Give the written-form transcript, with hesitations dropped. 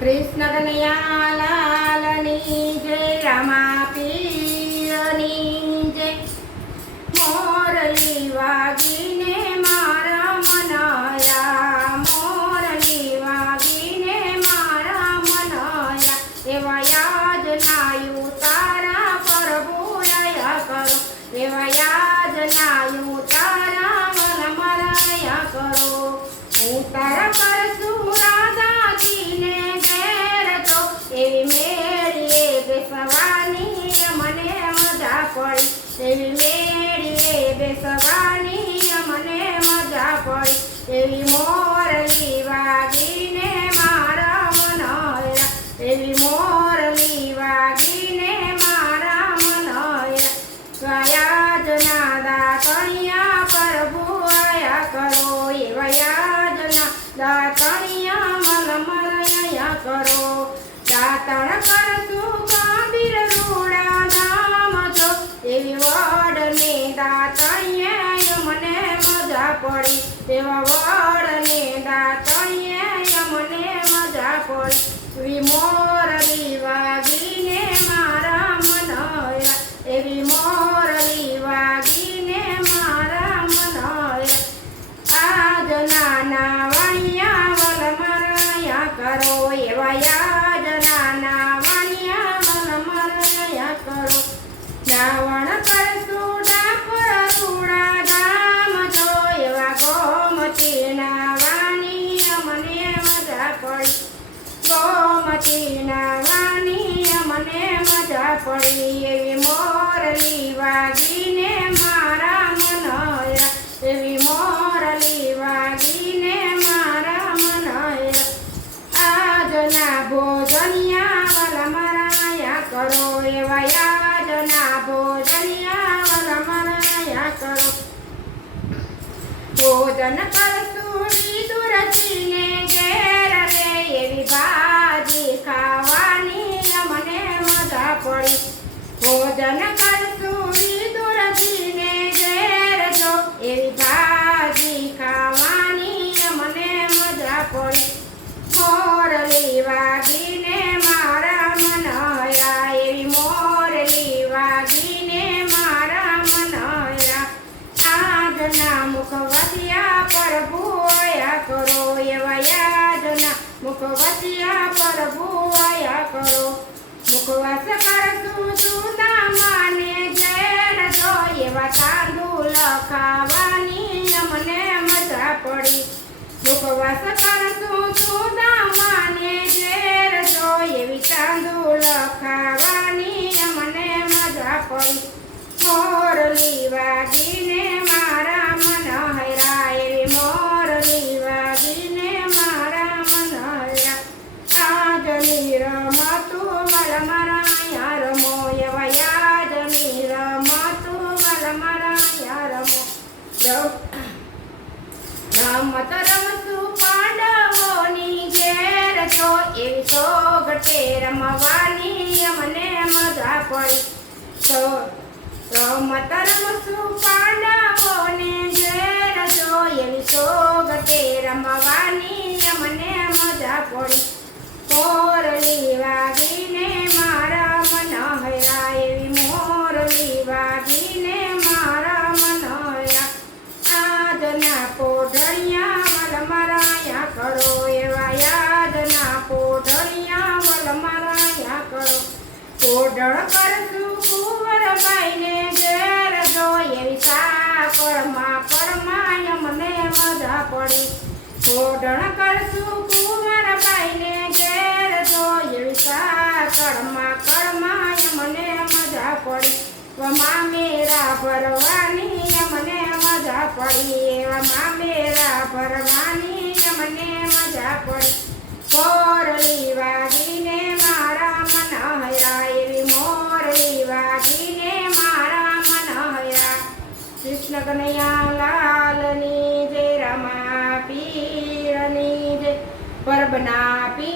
કૃષ્ણ કનૈયા લાલની જય, રામા પીરની જય। મોરલી વાગીને મારા મનાયા, મોરલી વાગીને મારા મનાયા, એવા યાજનાયું તારા પ્રભુ આયા કરો, એવા યાજનાયું તારા વન મરાયા કરો। હું તારા કરશું રાધાજીને ઘેર તો, એવી મેળીએ બેસવાની મને મજા પડી, એવી મેળીએ બેસવાની મને મજા પડી, એવી મોરલી વાગીને મારા મનાયા, એવી મોરલી વાગીને મારા મનાયા। યાજના દાતણિયા પ્રભુ આયા કરો, એવા યાજના દાતણિયા મલ મરાયા કરો। દાતણ કરશું કાબીર રૂડા નામ જો, એવી વડને દાતણિયા મને મજા પડી, એવા વડને દાતણિયા મને મજા પડી, એવી મોરલી વાગીને મારા મનાયા, એવી મોરલી વાગીને મારા મનાયા। આજના વાણિયા વલ મરાયા કરો, એવા યાજના વાણિયા વલ મરાયા કરો। રાવણ કરશું ડાકોર રૂડા ધામ જો, એવા ગોમતીના વાણિયા મને મજા પડી, ગોમતીના વાણિયા મને મજા પડી, એવી મોરલી વાગીને મારા મનાયા, એવી મોરલી વાગીને મારા મનાયા। આજના ભોજનિયા વલ મરાયા કરો, એવા યાજના ભોજનિયા વલ મરાયા કરો। ભોજન કરશું વિદુરજીને ઘેર રે, એવી ભાજી ખાવાની મને મજા પડી, ભોજન કરશું વિદુરજીને ઘેર જો, એવી ભાજી ખાવાની મને મજા પડી, મોરલી વાગીને મારા મનાયા, એવી મોરલી વાગીને મારા મનાયા। આજના મુખવતિયા પ્રભુ આયા કરો, એવા યાજના મુખવતિયા પ્રભુ આયા કરો। મુખવાસ કરશું સુદામાને ઘેર જો, એવા તાંદુલ ખાવાની મને મજા પડી, મુખવાસ કરશું સુદામાને ઘેર જો, એવી તાંદુલ ખાવાની મને મજા પડી, મોરલી વાગીને મારા મનાયા, એવી મોરલી વાગીને મારા મનાયા। આજની રમતું વલ મરાયા રમો, એવા યાજની રમતું વલ મરાયા રમો। રમત રમશું પાંડવોની ઘેર જો, એવી સોગટે રમવાની મને મજા પડી, તો રમત રમશું પાંડવોને ઘેર જો, એવી સોગટે રમવાની મને મજા પડી, મોરલી વાગીને મારા મનાયા, એવી મોરલી વાગીને મારા મનાયા। આજના પોઢણિયા વલ મરાયા કરો, એવા યાદના પોઢણિયા વલ મરાયા કરો। પોઢણ કરશું કુંવરબાઈને ઘેર જો, એવી સાકળમાં કરમાય મને મજા પડી, પોઢણ કરશું કુંવરબાઈને ઘેર જો, એવી સાકળમાં કરમાય મને મજા પડી, મામેરા ભરવાની મને મજા પડી, એવા મામેરા ભરવાની મને મજા પડી, મોરલી વાગીને મારા મનાયા, એવી મોરલી વાગીને મારા મનાયા। કૃષ્ણ કનૈયા લાલની જય, રામા પીરની જય, પરબના પીર।